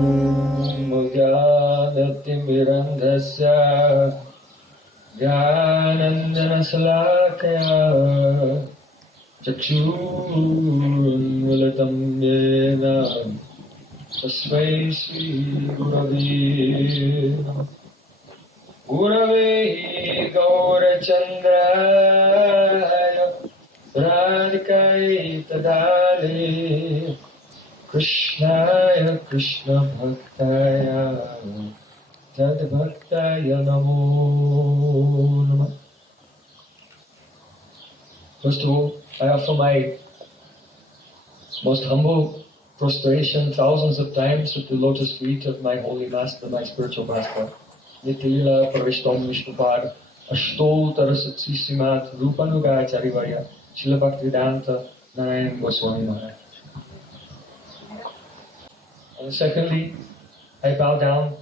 Mujadatimirandhasya Jnanandana Salakaya Chakshurunmilitam Yena Tasmai Sri Gurave Namah. Gurave Gaurachandraya Radhikai Tadale Krishnaya Krishna Bhaktaya Tad Bhaktaya Namo Namah. First of all, I offer my most humble prostration thousands of times at the lotus feet of my holy master, my spiritual master, Nityalila Parishtam Vishnupad Ashtol Tarasatsi Simat Rupanuga Charivarya Srila Bhaktisiddhanta Narayan Goswami Maharaj. And secondly, I bow down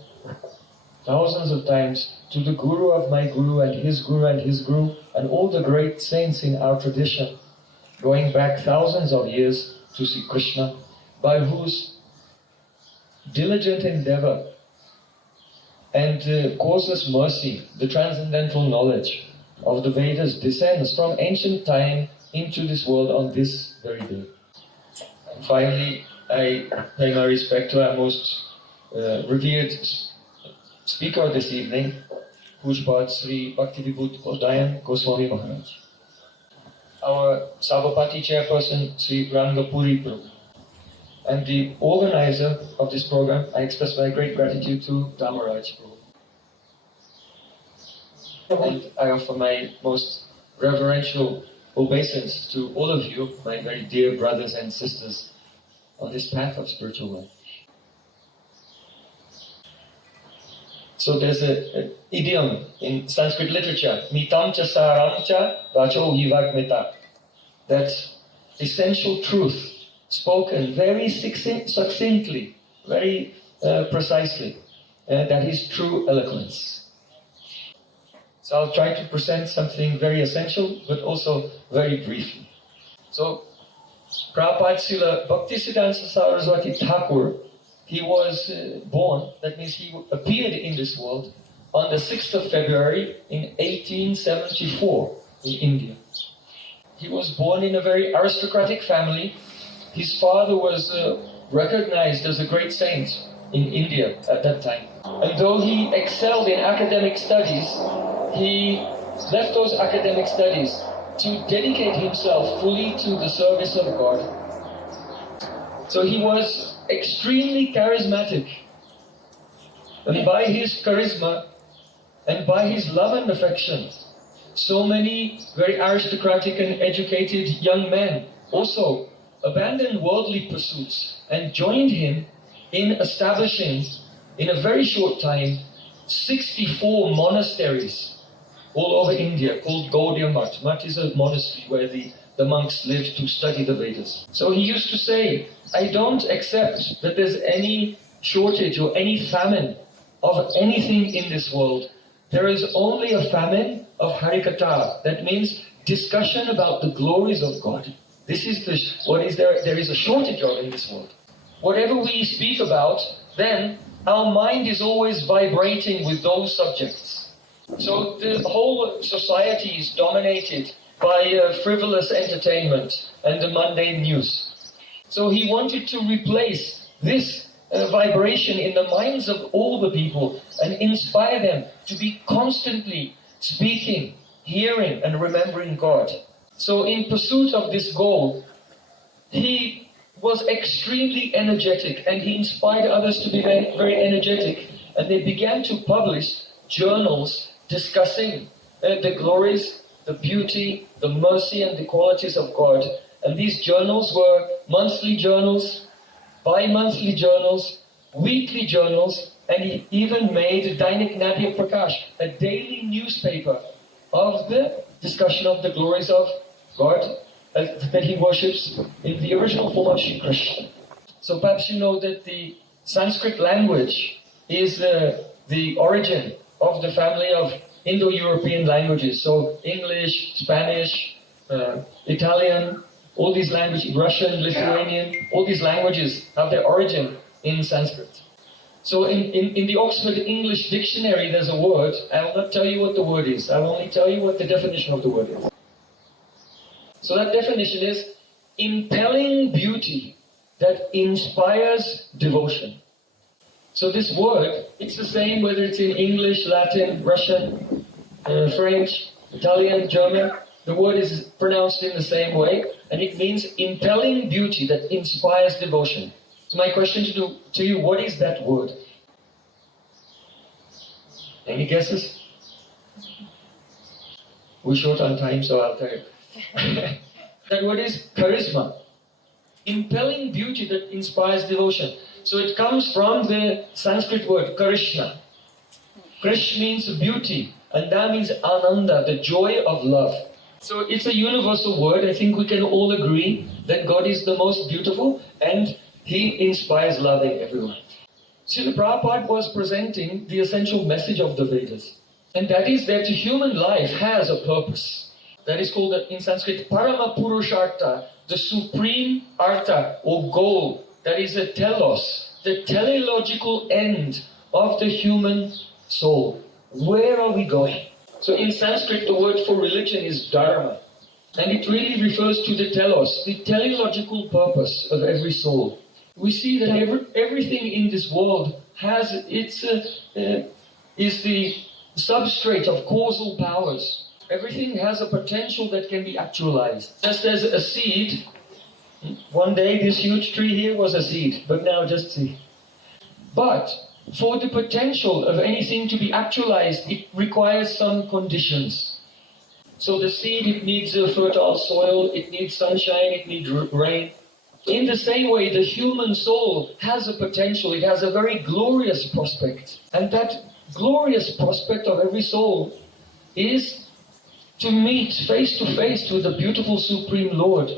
thousands of times to the Guru of my Guru and his Guru and his Guru and all the great saints in our tradition, going back thousands of years to see Krishna, by whose diligent endeavor and causeless mercy the transcendental knowledge of the Vedas descends from ancient time into this world on this very day. And finally, I pay my respect to our most revered speaker this evening, Pujpat Sri Bhaktivinoda Udayan Goswami Maharaj. Our Sabapati chairperson, Sri Rangapuri Prabhu. And the organizer of this program, I express my great gratitude to Dhamaraj Prabhu. And I offer my most reverential obeisance to all of you, my very dear brothers and sisters, on this path of spiritual life. So there's an idiom in Sanskrit literature, mitam cha saram cha vacho vivagmita, that essential truth spoken very succinctly, very precisely, that is true eloquence. So I'll try to present something very essential, but also very briefly. So Prabhupada Srila Bhaktisiddhanta Sarasvati Thakura, he was born, that means he appeared in this world on the 6th of February in 1874 in India. He was born in a very aristocratic family. His father was recognized as a great saint in India at that time. And though he excelled in academic studies, he left those academic studies to dedicate himself fully to the service of God. So he was extremely charismatic. And by his charisma and by his love and affection, so many very aristocratic and educated young men also abandoned worldly pursuits and joined him in establishing, in a very short time, 64 monasteries all over India called Gaudiya Math. Math is a monastery where the monks lived to study the Vedas. So he used to say, I don't accept that there's any shortage or any famine of anything in this world. There is only a famine of Harikatha. That means discussion about the glories of God. This is what is there is a shortage of in this world. Whatever we speak about, then our mind is always vibrating with those subjects. So the whole society is dominated by frivolous entertainment and the mundane news. So he wanted to replace this vibration in the minds of all the people and inspire them to be constantly speaking, hearing and remembering God. So in pursuit of this goal, he was extremely energetic and he inspired others to be very, very energetic. And they began to publish journals discussing the glories, the beauty, the mercy and the qualities of God. And these journals were monthly journals, bi-monthly journals, weekly journals, and he even made Dainik Nadya Prakash, a daily newspaper of the discussion of the glories of God that he worships in the original form of Shri Krishna. So perhaps you know that the Sanskrit language is the origin of the family of Indo-European languages. So English, Spanish, Italian, all these languages, Russian, Lithuanian, all these languages have their origin in Sanskrit. So in the Oxford English Dictionary, there's a word. I'll not tell you what the word is. I'll only tell you what the definition of the word is. So that definition is impelling beauty that inspires devotion. So this word, it's the same whether it's in English, Latin, Russian, French, Italian, German. The word is pronounced in the same way, and it means impelling beauty that inspires devotion. So my question to you, what is that word? Any guesses? We're short on time, so I'll tell you. That word is charisma. Impelling beauty that inspires devotion. So it comes from the Sanskrit word Krsna. Krish means beauty, and that means ananda, the joy of love. So it's a universal word. I think we can all agree that God is the most beautiful and He inspires love in everyone. Srila Prabhupada was presenting the essential message of the Vedas. And that is that human life has a purpose. That is called in Sanskrit Parama Purushartha, the supreme artha or goal. That is a telos, the teleological end of the human soul. Where are we going? So in Sanskrit, the word for religion is dharma. And it really refers to the telos, the teleological purpose of every soul. We see that everything in this world has is the substrate of causal powers. Everything has a potential that can be actualized. Just as a seed, one day this huge tree here was a seed, but now just seed. But for the potential of anything to be actualized, it requires some conditions. So the seed, it needs a fertile soil, it needs sunshine, it needs rain. In the same way, the human soul has a potential, it has a very glorious prospect. And that glorious prospect of every soul is to meet face to face with the beautiful Supreme Lord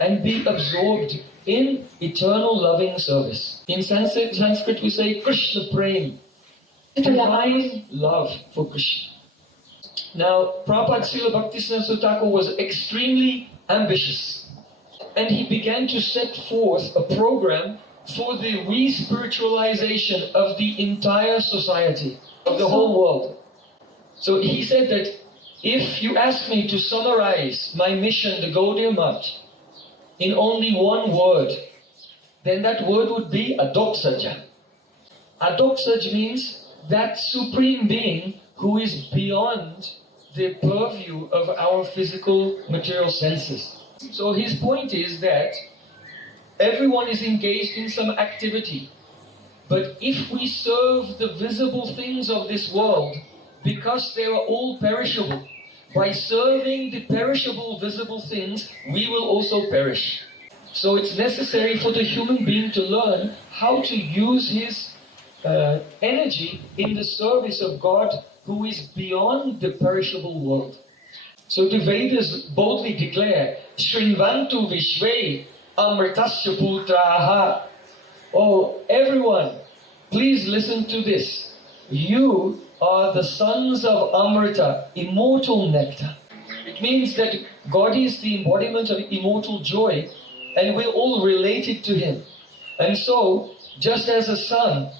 and be absorbed in eternal loving service. In Sanskrit we say Krishna Prem, divine love for Krishna. Now, Prabhupada Srila Bhaktisiddhanta Thakura was extremely ambitious, and he began to set forth a program for the re-spiritualization of the entire society, of the whole world. So he said that if you ask me to summarize my mission, the Gaudiya Math, in only one word, then that word would be Adoksaja. Adoksaja means that supreme being who is beyond the purview of our physical material senses. So his point is that everyone is engaged in some activity, but if we serve the visible things of this world, because they are all perishable, by serving the perishable visible things, we will also perish. So it's necessary for the human being to learn how to use his energy in the service of God who is beyond the perishable world. So the Vedas boldly declare, Shrinvantu Vishve Amritasya Putraha. Oh, everyone, please listen to this. You are the sons of Amrita, immortal nectar. It means that God is the embodiment of immortal joy, and we're all related to Him. And so, just as a son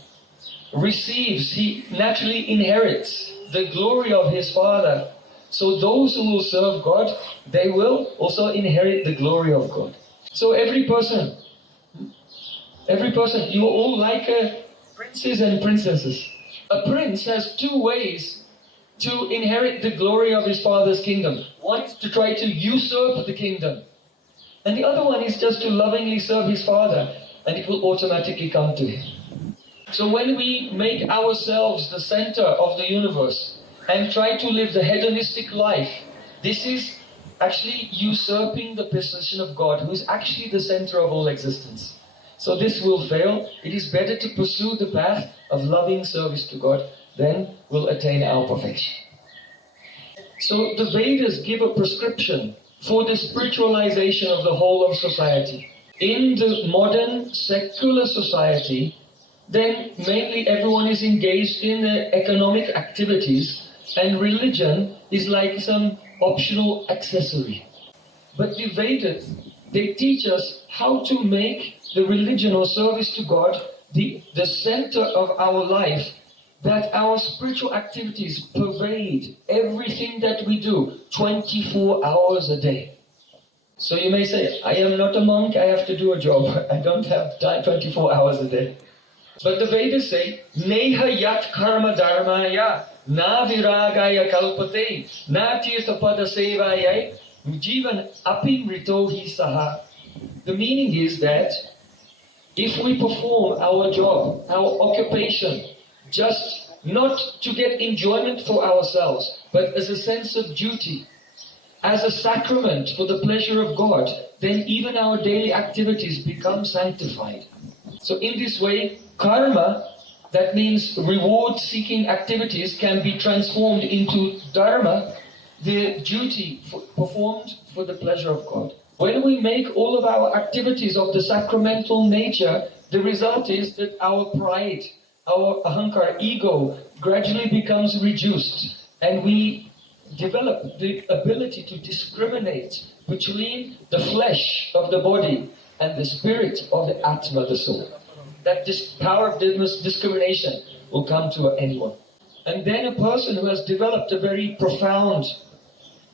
receives, he naturally inherits the glory of his father. So those who will serve God, they will also inherit the glory of God. So every person, you are all like princes and princesses. A prince has two ways to inherit the glory of his father's kingdom. One is to try to usurp the kingdom, and the other one is just to lovingly serve his father, and it will automatically come to him. So when we make ourselves the center of the universe and try to live the hedonistic life, this is actually usurping the position of God, who is actually the center of all existence. So this will fail. It is better to pursue the path of loving service to God, then we'll attain our perfection. So the Vedas give a prescription for the spiritualization of the whole of society. In the modern secular society, then mainly everyone is engaged in economic activities, and religion is like some optional accessory. But the Vedas, they teach us how to make the religion or service to God the center of our life, that our spiritual activities pervade everything that we do 24 hours a day. So you may say, I am not a monk, I have to do a job. I don't have time 24 hours a day. But the Vedas say, Neha yat karma dharmaya, na viragaya kalpate, na tirthapada sevayai, jivan api mrito hi saha. The meaning is that if we perform our job, our occupation, just not to get enjoyment for ourselves, but as a sense of duty, as a sacrament for the pleasure of God, then even our daily activities become sanctified. So in this way, karma, that means reward-seeking activities, can be transformed into dharma, the duty performed for the pleasure of God. When we make all of our activities of the sacramental nature, the result is that our pride, our ahankara, ego, gradually becomes reduced, and we develop the ability to discriminate between the flesh of the body and the spirit of the Atma, the soul. That this power of discrimination will come to anyone. And then a person who has developed a very profound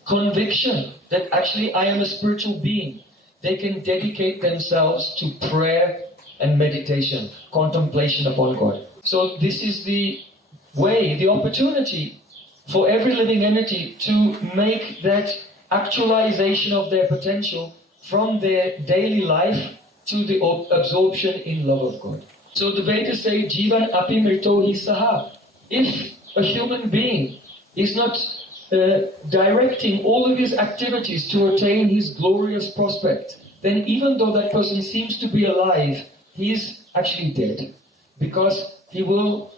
conviction that actually I am a spiritual being, they can dedicate themselves to prayer and meditation, contemplation upon God. So this is the way, the opportunity for every living entity to make that actualization of their potential from their daily life to the absorption in love of God. So the Vedas say, Jivan api mrito hi saha. If a human being is not directing all of his activities to attain his glorious prospect, then even though that person seems to be alive, he is actually dead. Because he will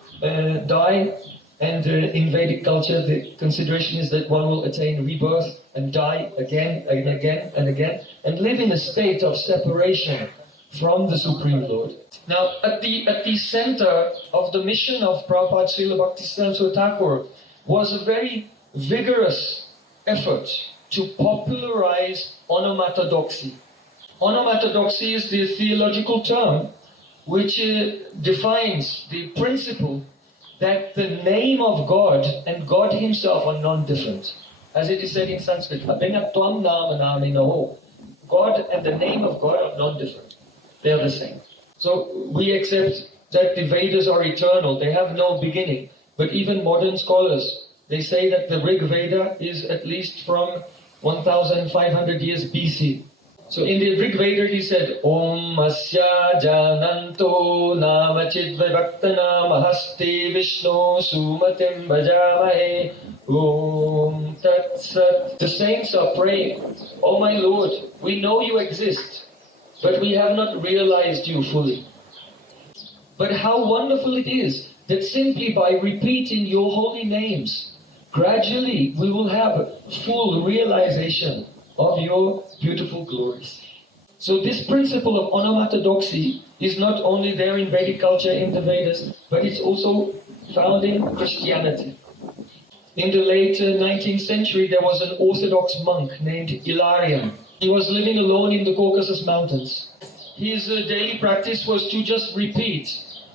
die, and in Vedic culture the consideration is that one will attain rebirth and die again and again and again, and live in a state of separation from the Supreme Lord. Now, at the center of the mission of Prabhupada Srila Bhaktisiddhanta Thakura was a very vigorous effort to popularize Onomatodoxy. Onomatodoxy is the theological term which defines the principle that the name of God and God Himself are non-different. As it is said in Sanskrit, God and the name of God are non-different. They are the same. So we accept that the Vedas are eternal, they have no beginning. But even modern scholars, they say that the Rig Veda is at least from 1500 years BC. So in the Rig Veda he said, Om Asya Jananto Namachid Vivaktana Mahaste Vishnu Sumatim Bhajamahe Om Tat Sat. The saints are praying, Oh my Lord, we know you exist, but we have not realized you fully. But how wonderful it is that simply by repeating your holy names, gradually we will have full realization of your beautiful glories. So this principle of onomatodoxy is not only there in Vedic culture, in the Vedas, but it's also found in Christianity. In the late 19th century, there was an Orthodox monk named Ilarion. He was living alone in the Caucasus Mountains. His daily practice was to just repeat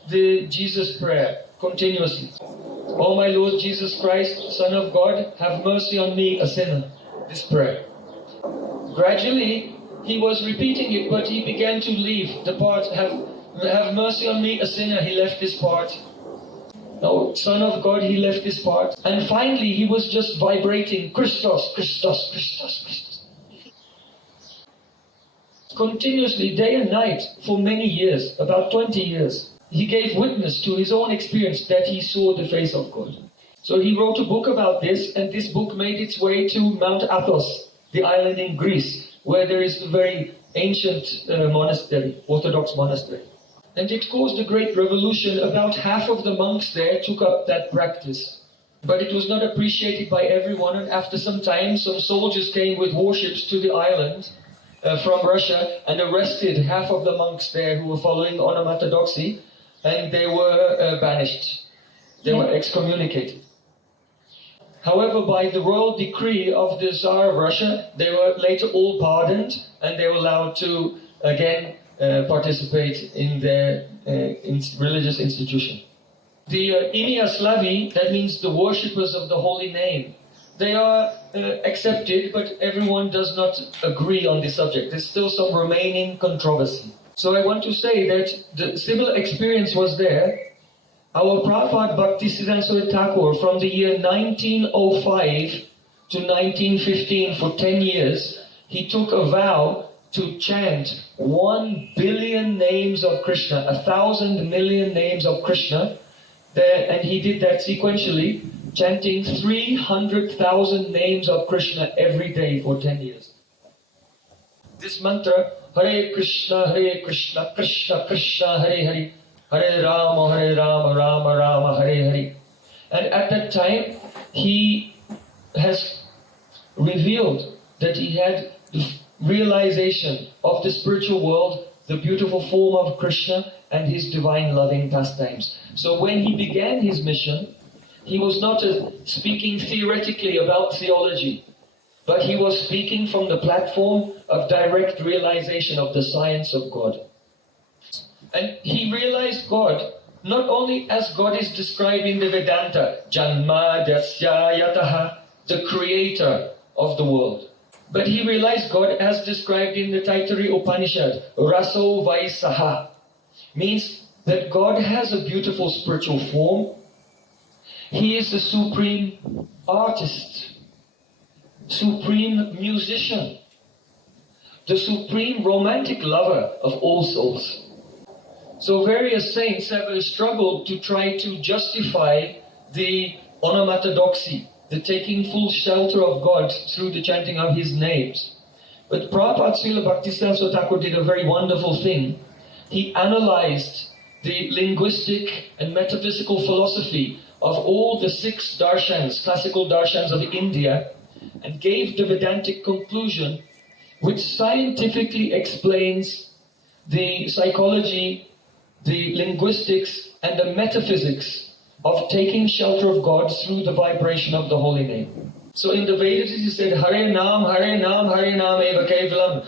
the Jesus prayer continuously. Oh my Lord Jesus Christ, Son of God, have mercy on me, a sinner. This prayer. Gradually, he was repeating it, but he began to leave the part, have mercy on me, a sinner. He left this part. No, Son of God, he left this part. And finally, he was just vibrating, Christos, Christos, Christos, Christos. Continuously, day and night, for many years, about 20 years. He gave witness to his own experience that he saw the face of God. So he wrote a book about this, and this book made its way to Mount Athos, the island in Greece, where there is a very ancient monastery, Orthodox monastery. And it caused a great revolution. About half of the monks there took up that practice. But it was not appreciated by everyone, and after some time, some soldiers came with warships to the island from Russia and arrested half of the monks there who were following onomatodoxy, and they were banished. They were excommunicated. However, by the royal decree of the Tsar of Russia, they were later all pardoned, and they were allowed to again participate in their religious institution. The Iniaslavi, that means the worshippers of the holy name, they are accepted, but everyone does not agree on the subject. There's still some remaining controversy. So I want to say that the civil experience was there. Our Prabhupada Bhaktisiddhanta Thakura, from the year 1905 to 1915, for 10 years, he took a vow to chant 1 billion names of Krishna, 1,000 million names of Krishna, and he did that sequentially, chanting 300,000 names of Krishna every day for 10 years. This mantra, Hare Krishna, Krishna Krishna, Hare Hare, Hare Rama, Rama Rama, Hare Hare. And at that time, he has revealed that he had the realization of the spiritual world, the beautiful form of Krishna and his divine loving pastimes. So when he began his mission, he was not speaking theoretically about theology, but he was speaking from the platform of direct realization of the science of God. And he realized God not only as God is described in the Vedanta, Janma Dasya Yataha, the creator of the world, but he realized God as described in the Taittiriya Upanishad, Raso Vaisaha, means that God has a beautiful spiritual form. He is the supreme artist, supreme musician, the supreme romantic lover of all souls. So various saints have struggled to try to justify the Onomatodoxy, the taking full shelter of God through the chanting of His names. But Prabhupada Srila Bhaktisiddhanta Thakur did a very wonderful thing. He analyzed the linguistic and metaphysical philosophy of all the 6 darshans, classical darshans of India, and gave the Vedantic conclusion, which scientifically explains the psychology, the linguistics, and the metaphysics of taking shelter of God through the vibration of the holy name. So in the Vedas he said, Hare Nam, Hare Nam, Hare Nam Eva Kevalam.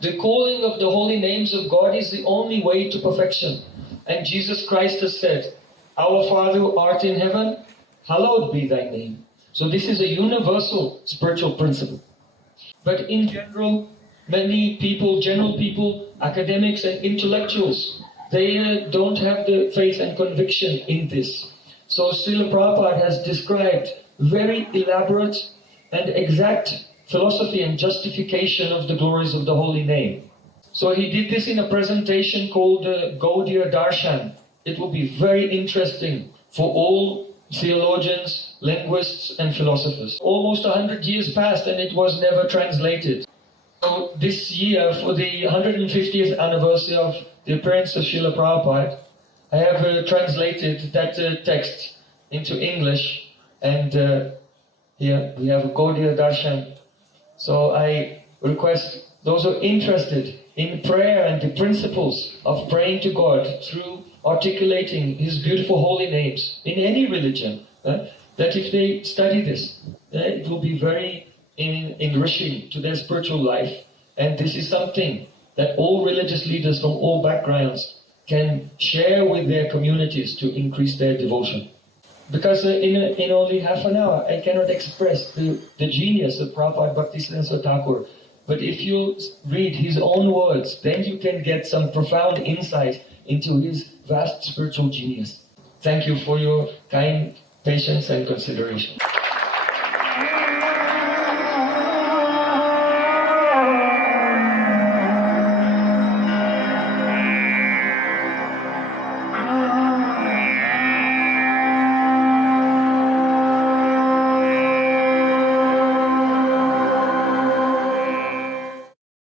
The calling of the holy names of God is the only way to perfection. And Jesus Christ has said, Our Father who art in heaven, hallowed be thy name. So this is a universal spiritual principle. But in general, many people, general people, academics and intellectuals, they don't have the faith and conviction in this. So Srila Prabhupada has described very elaborate and exact philosophy and justification of the glories of the holy name. So he did this in a presentation called Gaudiya Darshan. It will be very interesting for all theologians, linguists and philosophers. Almost 100 years passed and it was never translated. So this year, for the 150th anniversary of the appearance of Srila Prabhupada, I have translated that text into English, and here we have a Gaudiya Darshan. So I request those who are interested in prayer and the principles of praying to God through articulating His beautiful holy names in any religion, that if they study this, it will be very enriching to their spiritual life. And this is something that all religious leaders from all backgrounds can share with their communities to increase their devotion. Because in only half an hour, I cannot express the genius of Prabhupada Bhaktisiddhanta Thakur. But if you read his own words, then you can get some profound insight into his vast spiritual genius. Thank you for your kind patience and consideration.